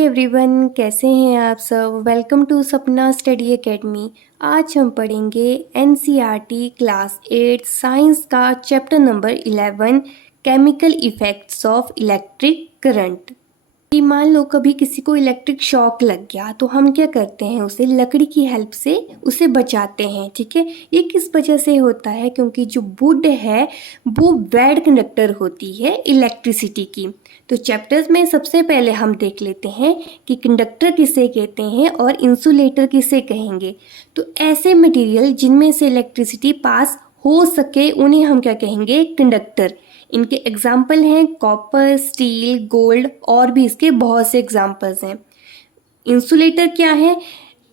Everyone, कैसे हैं आप सब। वेलकम टू सपना स्टडी एकेडमी। आज हम पढ़ेंगे एनसीईआरटी क्लास 8 साइंस का chapter number 11 chemical effects of electric current. कि मान लो कभी किसी को इलेक्ट्रिक शॉक लग गया तो हम क्या करते हैं, उसे लकड़ी की हेल्प से उसे बचाते हैं। ठीक है, ये किस वजह से होता है? क्योंकि जो वुड है वो वेड कंडक्टर होती है इलेक्ट्रिसिटी की। तो चैप्टर्स में सबसे पहले हम देख लेते हैं कि कंडक्टर किसे कहते हैं और इंसुलेटर किसे कहेंगे। तो ऐसे मटेरियल जिनमें से इलेक्ट्रिसिटी पास हो सके उन्हें हम क्या कहेंगे? कंडक्टर। इनके एग्जाम्पल हैं कॉपर, स्टील, गोल्ड और भी इसके बहुत से एग्जाम्पल्स हैं। इंसुलेटर क्या है?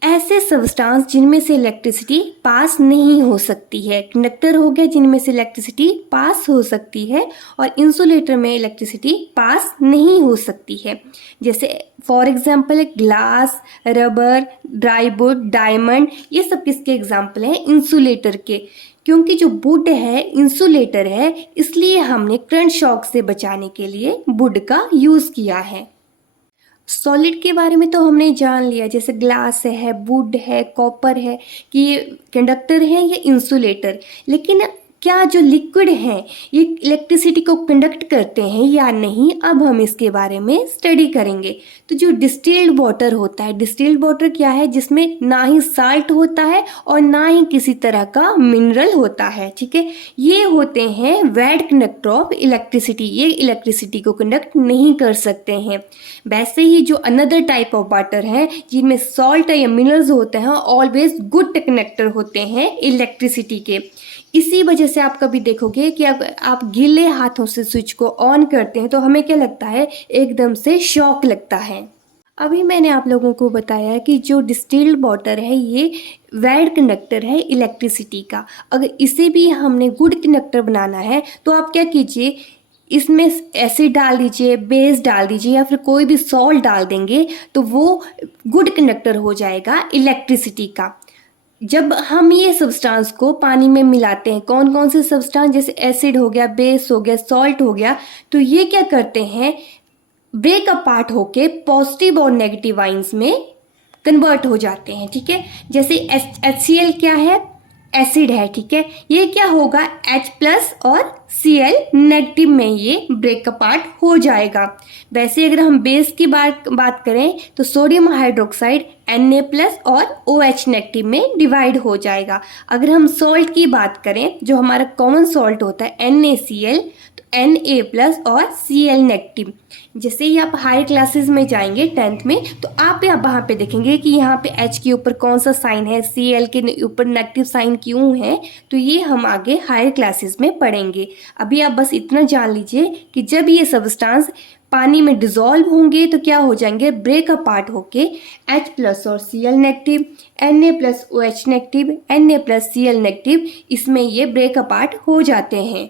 ऐसे सबस्टांस जिनमें से इलेक्ट्रिसिटी पास नहीं हो सकती है। कंडक्टर हो गया जिनमें से इलेक्ट्रिसिटी पास हो सकती है, और इंसुलेटर में इलेक्ट्रिसिटी पास नहीं हो सकती है। जैसे for example glass, rubber, dry wood, diamond, ये सब किसके एग्जाम्पल हैं? इंसुलेटर के। क्योंकि जो वुड है इंसुलेटर है, इसलिए हमने करंट शॉक से बचाने के लिए वुड का यूज़ किया है। सॉलिड के बारे में तो हमने जान लिया, जैसे ग्लास है, वुड है, कॉपर है, कि ये कंडक्टर है या इंसुलेटर। लेकिन क्या जो लिक्विड हैं ये इलेक्ट्रिसिटी को कंडक्ट करते हैं या नहीं, अब हम इसके बारे में स्टडी करेंगे। तो जो डिस्टिल्ड वाटर होता है, डिस्टिल्ड वाटर क्या है? जिसमें ना ही साल्ट होता है और ना ही किसी तरह का मिनरल होता है। ठीक है, ये होते हैं वेड कंडक्टर ऑफ इलेक्ट्रिसिटी। ये इलेक्ट्रिसिटी को कंडक्ट नहीं कर सकते हैं। वैसे ही जो अनदर टाइप ऑफ वाटर है जिनमें सॉल्ट या मिनरल्स होते हैं, ऑलवेज गुड कंडक्टर होते हैं इलेक्ट्रिसिटी के। इसी वजह से आप कभी देखोगे कि आप गीले हाथों से स्विच को ऑन करते हैं तो हमें क्या लगता है? एकदम से शॉक लगता है। अभी मैंने आप लोगों को बताया कि जो डिस्टिल्ड वाटर है ये वेड कंडक्टर है इलेक्ट्रिसिटी का। अगर इसे भी हमने गुड कंडक्टर बनाना है तो आप क्या कीजिए, इसमें एसिड डाल दीजिए, बेस डाल दीजिए, या फिर कोई भी सॉल्ट डाल देंगे तो वो गुड कंडक्टर हो जाएगा इलेक्ट्रिसिटी का। जब हम ये सब्सटेंस को पानी में मिलाते हैं, कौन कौन से सब्सटेंस, जैसे एसिड हो गया, बेस हो गया, सॉल्ट हो गया, तो ये क्या करते हैं? ब्रेक अपार्ट होके पॉजिटिव और नेगेटिव आयंस में कन्वर्ट हो जाते हैं। ठीक है, जैसे HCl क्या है? एसिड है। ठीक है, ये क्या होगा? H+ और Cl नेगेटिव में ये ब्रेक अपार्ट हो जाएगा। वैसे अगर हम बेस की बात करें तो सोडियम हाइड्रोक्साइड Na+ और OH नेगेटिव में डिवाइड हो जाएगा। अगर हम सॉल्ट की बात करें, जो हमारा कॉमन सॉल्ट होता है NaCl, तो Na+ और Cl नेगेटिव। जैसे ही आप हायर क्लासेस में जाएंगे 10th में, तो आप वहाँ पे देखेंगे कि यहाँ पे H के ऊपर कौन सा साइन है, Cl के ऊपर नेगेटिव साइन क्यों है, तो ये हम आगे हायर क्लासेस में पढ़ेंगे। अभी आप बस इतना जान लीजिए कि जब ये सबस्टेंस पानी में डिसॉल्व होंगे तो क्या हो जाएंगे? ब्रेक अपार्ट होके H+ और Cl negative, Na+ OH negative, Na+ Cl negative, इसमें ये ब्रेक अपार्ट हो जाते हैं।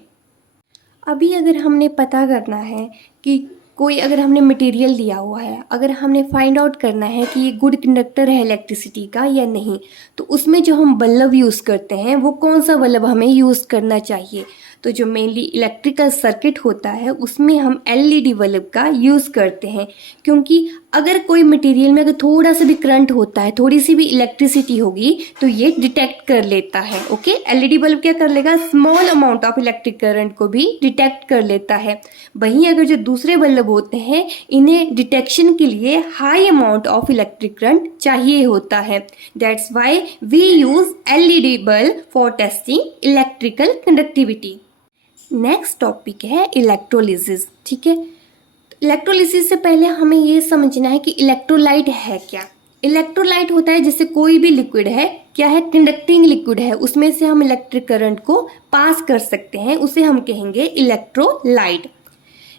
अभी अगर हमने पता करना है कि कोई, अगर हमने मटेरियल दिया हुआ है, अगर हमने फाइंड आउट करना है कि ये गुड कंडक्टर है इलेक्ट्रिसिटी का या नहीं, तो उसमें जो हम बल्ब यूज़ करते हैं वो कौन सा बल्ब हमें यूज़ करना चाहिए? तो जो मेनली इलेक्ट्रिकल सर्किट होता है उसमें हम LED बल्ब का यूज़ करते हैं। क्योंकि अगर कोई मटेरियल में अगर थोड़ा सा भी करंट होता है, थोड़ी सी भी इलेक्ट्रिसिटी होगी, तो ये डिटेक्ट कर लेता है। ओके, LED बल्ब क्या कर लेगा? Small amount of electric current को भी डिटेक्ट कर लेता है। वहीं अगर जो दूसरे बल्ब होते हैं, इन्हें डिटेक्शन के लिए high amount of electric current चाहिए होता है। That's why we use LED bulb for testing electrical conductivity. Next topic है इलेक्ट्रोलिसिस। ठीक है, इलेक्ट्रोलिसिस से पहले हमें ये समझना है कि इलेक्ट्रोलाइट है क्या। इलेक्ट्रोलाइट होता है जैसे कोई भी लिक्विड है, क्या है? कंडक्टिंग लिक्विड है, उसमें से हम इलेक्ट्रिक करंट को पास कर सकते हैं, उसे हम कहेंगे इलेक्ट्रोलाइट।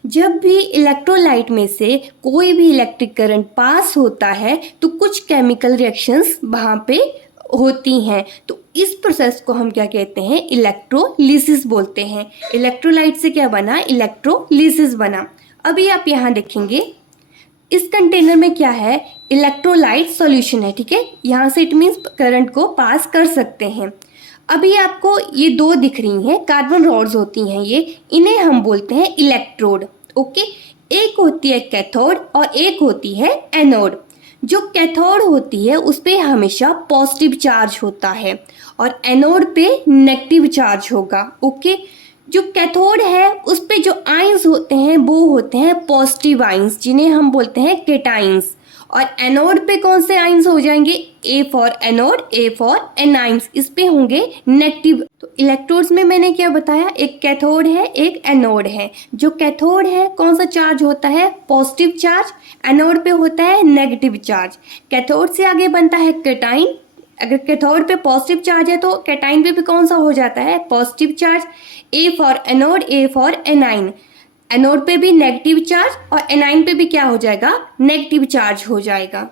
जब भी इलेक्ट्रोलाइट में से कोई भी इलेक्ट्रिक करंट पास होता है तो कुछ केमिकल रिएक्शंस वहाँ पे होती हैं, तो इस प्रोसेस को हम क्या कहते हैं? इलेक्ट्रोलिसिस बोलते हैं। इलेक्ट्रोलाइट से क्या बना? इलेक्ट्रोलिसिस बना। अभी आप यहाँ देखेंगे इस कंटेनर में क्या है? इलेक्ट्रोलाइट सॉल्यूशन है। ठीक है, यहाँ से इट मीन्स करंट को पास कर सकते हैं। अभी आपको ये दो दिख रही हैं, कार्बन रॉड्स होती हैं ये, इन्हें हम बोलते हैं इलेक्ट्रोड। ओके, एक होती है कैथोड और एक होती है एनोड। जो कैथोड होती है उस पे हमेशा पॉजिटिव चार्ज होता है और एनोड पे नेगेटिव चार्ज होगा। ओके, जो कैथोड है उस पे जो आयंस होते हैं वो होते हैं पॉजिटिव आयंस, जिन्हें हम बोलते हैं केटाइंस। और एनोड पे कौन से आयंस हो जाएंगे? A for anode, A for anions, इस पे होंगे नेगेटिव। तो इलेक्ट्रोड्स में मैंने क्या बताया, एक कैथोड है एक एनोड है। जो कैथोड है कौन सा चार्ज होता है? Positive charge. एनोड पे होता है नेगेटिव चार्ज। कैथोड से आगे बनता है केटाइन। अगर कैथोड पे पॉजिटिव चार्ज है तो कैटाइन पे भी कौन सा हो जाता है? Positive charge. A for anode, A for A9. Anode पे भी नेगेटिव चार्ज और एनाइन पे भी क्या हो जाएगा? नेगेटिव चार्ज हो जाएगा।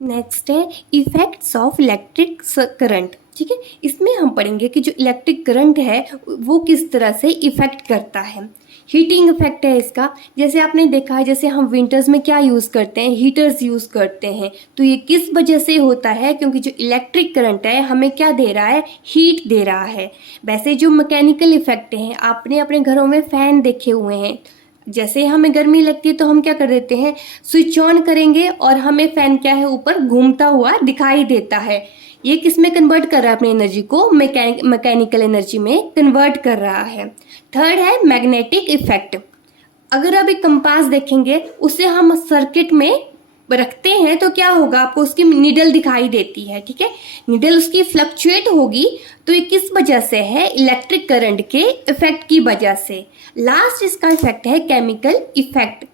नेक्स्ट है इफेक्ट्स ऑफ इलेक्ट्रिक करंट। ठीक है, इसमें हम पढ़ेंगे कि जो इलेक्ट्रिक करंट है वो किस तरह से इफेक्ट करता है। हीटिंग इफेक्ट है इसका। जैसे आपने देखा है, जैसे हम विंटर्स में क्या यूज़ करते हैं? हीटर्स यूज़ करते हैं। तो ये किस वजह से होता है? क्योंकि जो इलेक्ट्रिक करंट है हमें क्या दे रहा है? हीट दे रहा है। वैसे जो मैकेनिकल इफेक्ट हैं, आपने अपने घरों में फ़ैन देखे हुए हैं। जैसे हमें गर्मी लगती है तो हम क्या कर देते हैं? स्विच ऑन करेंगे और हमें फैन क्या है? ऊपर घूमता हुआ दिखाई देता है। ये किस में कन्वर्ट कर रहा है? अपनी एनर्जी को मैकेनिकल एनर्जी में कन्वर्ट कर रहा है। थर्ड है मैग्नेटिक इफेक्ट। अगर आप एक कंपास देखेंगे, उसे हम सर्किट में रखते हैं तो क्या होगा? आपको उसकी निडल दिखाई देती है। ठीक है, निडल उसकी फ्लक्चुएट होगी। तो ये किस वजह से है? इलेक्ट्रिक करंट के इफेक्ट की वजह से। लास्ट इसका इफेक्ट है केमिकल इफेक्ट।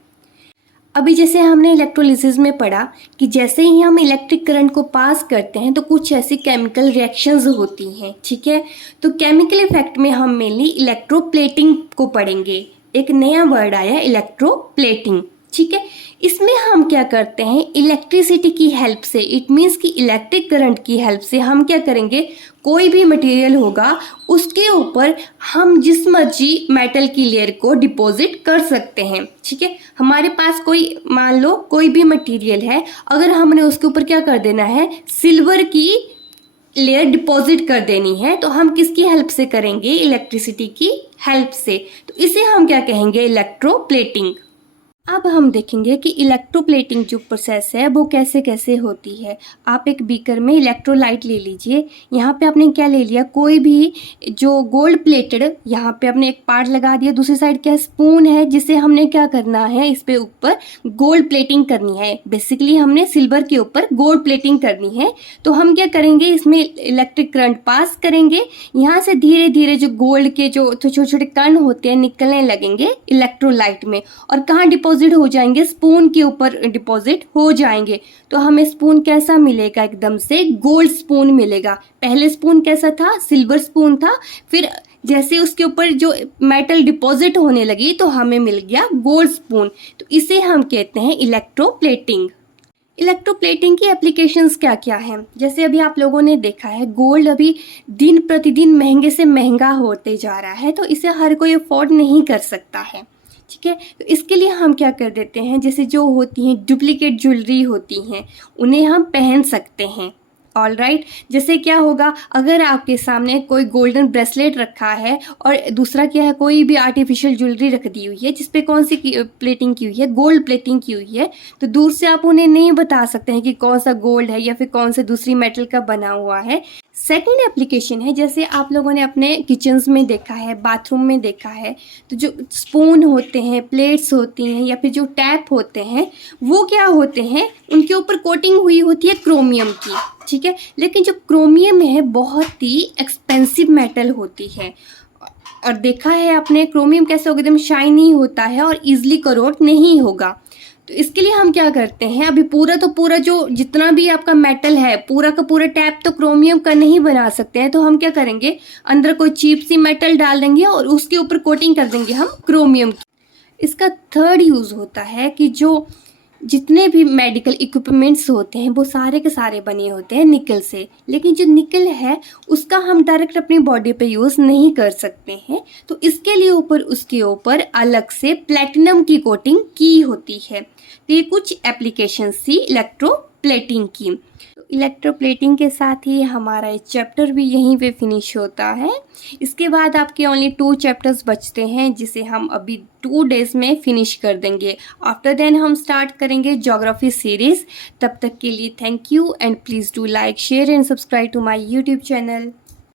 अभी जैसे हमने इलेक्ट्रोलिसिस में पढ़ा कि जैसे ही हम इलेक्ट्रिक करंट को पास करते हैं तो कुछ ऐसी केमिकल रिएक्शंस होती हैं। ठीक है, तो केमिकल इफेक्ट में हम मेनली इलेक्ट्रोप्लेटिंग को पढ़ेंगे। एक नया वर्ड आया इलेक्ट्रोप्लेटिंग। ठीक है, इसमें हम क्या करते हैं? इलेक्ट्रिसिटी की हेल्प से, इट मीन्स कि इलेक्ट्रिक करंट की हेल्प से हम क्या करेंगे? कोई भी मटेरियल होगा उसके ऊपर हम जिस मर्जी मेटल की लेयर को डिपॉजिट कर सकते हैं। ठीक है, हमारे पास कोई, मान लो कोई भी मटेरियल है, अगर हमने उसके ऊपर क्या कर देना है? सिल्वर की लेयर डिपॉजिट कर देनी है, तो हम किसकी हेल्प से करेंगे? इलेक्ट्रिसिटी की हेल्प से। तो इसे हम क्या कहेंगे? इलेक्ट्रोप्लेटिंग। अब हम देखेंगे कि इलेक्ट्रोप्लेटिंग जो प्रोसेस है वो कैसे कैसे होती है। आप एक बीकर में इलेक्ट्रोलाइट ले लीजिए। यहाँ पे आपने क्या ले लिया? कोई भी जो गोल्ड प्लेटेड, यहाँ पे आपने एक पार्ट लगा दिया। दूसरी साइड क्या? स्पून है, जिसे हमने क्या करना है? इस पे ऊपर गोल्ड प्लेटिंग करनी है। बेसिकली हमने सिल्वर के ऊपर गोल्ड प्लेटिंग करनी है। तो हम क्या करेंगे? इसमें इलेक्ट्रिक करंट पास करेंगे। यहाँ से धीरे धीरे जो गोल्ड के जो छोटे छोटे कण होते हैं निकलने लगेंगे इलेक्ट्रोलाइट में। और कहाँ डिपॉजिट हो जाएंगे? स्पून के ऊपर डिपॉजिट हो जाएंगे। तो हमें स्पून कैसा मिलेगा? एकदम से गोल्ड स्पून मिलेगा। पहले स्पून कैसा था? सिल्वर स्पून था। फिर जैसे उसके ऊपर जो मेटल डिपॉजिट होने लगी तो हमें मिल गया गोल्ड स्पून। तो इसे हम कहते हैं इलेक्ट्रोप्लेटिंग। इलेक्ट्रोप्लेटिंग की एप्लीकेशंस क्या क्या हैं? जैसे अभी आप लोगों ने देखा है, गोल्ड अभी दिन प्रतिदिन महंगे से महंगा होते जा रहा है, तो इसे हर कोई अफोर्ड नहीं कर सकता है। ठीक है, तो इसके लिए हम क्या कर देते हैं? जैसे जो होती हैं डुप्लीकेट ज्वेलरी होती हैं, उन्हें हम पहन सकते हैं। ऑल राइट, जैसे क्या होगा? अगर आपके सामने कोई गोल्डन ब्रेसलेट रखा है और दूसरा क्या है? कोई भी आर्टिफिशियल ज्वेलरी रख दी हुई है जिसपे कौन सी प्लेटिंग की हुई है? गोल्ड प्लेटिंग की हुई है। तो दूर से आप उन्हें नहीं बता सकते हैं कि कौन सा गोल्ड है या फिर कौन से दूसरी मेटल का बना हुआ है। सेकेंड एप्लीकेशन है, जैसे आप लोगों ने अपने किचन्स में देखा है, बाथरूम में देखा है, तो जो स्पून होते हैं, प्लेट्स होती हैं या फिर जो टैप होते हैं, वो क्या होते हैं? उनके ऊपर कोटिंग हुई होती है क्रोमियम की। ठीक है, लेकिन जो क्रोमियम है बहुत ही एक्सपेंसिव मेटल होती है। और देखा है आपने क्रोमियम कैसे होगा? एकदम शाइनी होता है और इजिली करोट नहीं होगा। तो इसके लिए हम क्या करते हैं? अभी पूरा जो जितना भी आपका मेटल है, पूरा का पूरा टैप तो क्रोमियम का नहीं बना सकते हैं। तो हम क्या करेंगे? अंदर कोई चीप सी मेटल डाल देंगे और उसके ऊपर कोटिंग कर देंगे हम क्रोमियम की। इसका थर्ड यूज होता है कि जो जितने भी मेडिकल इक्विपमेंट्स होते हैं वो सारे के सारे बने होते हैं निकल से, लेकिन जो निकल है उसका हम डायरेक्ट अपनी बॉडी पे यूज़ नहीं कर सकते हैं। तो इसके लिए उसके ऊपर अलग से प्लेटिनम की कोटिंग की होती है। तो ये कुछ एप्लीकेशन थी इलेक्ट्रोप्लेटिंग की। तो इलेक्ट्रोप्लेटिंग के साथ ही हमारा ये चैप्टर भी यहीं पे फिनिश होता है। इसके बाद आपके ओनली 2 चैप्टर्स बचते हैं जिसे हम अभी 2 डेज में फिनिश कर देंगे। आफ्टर देन हम स्टार्ट करेंगे ज्योग्राफी सीरीज। तब तक के लिए thank you and please do like share and subscribe to my YouTube channel.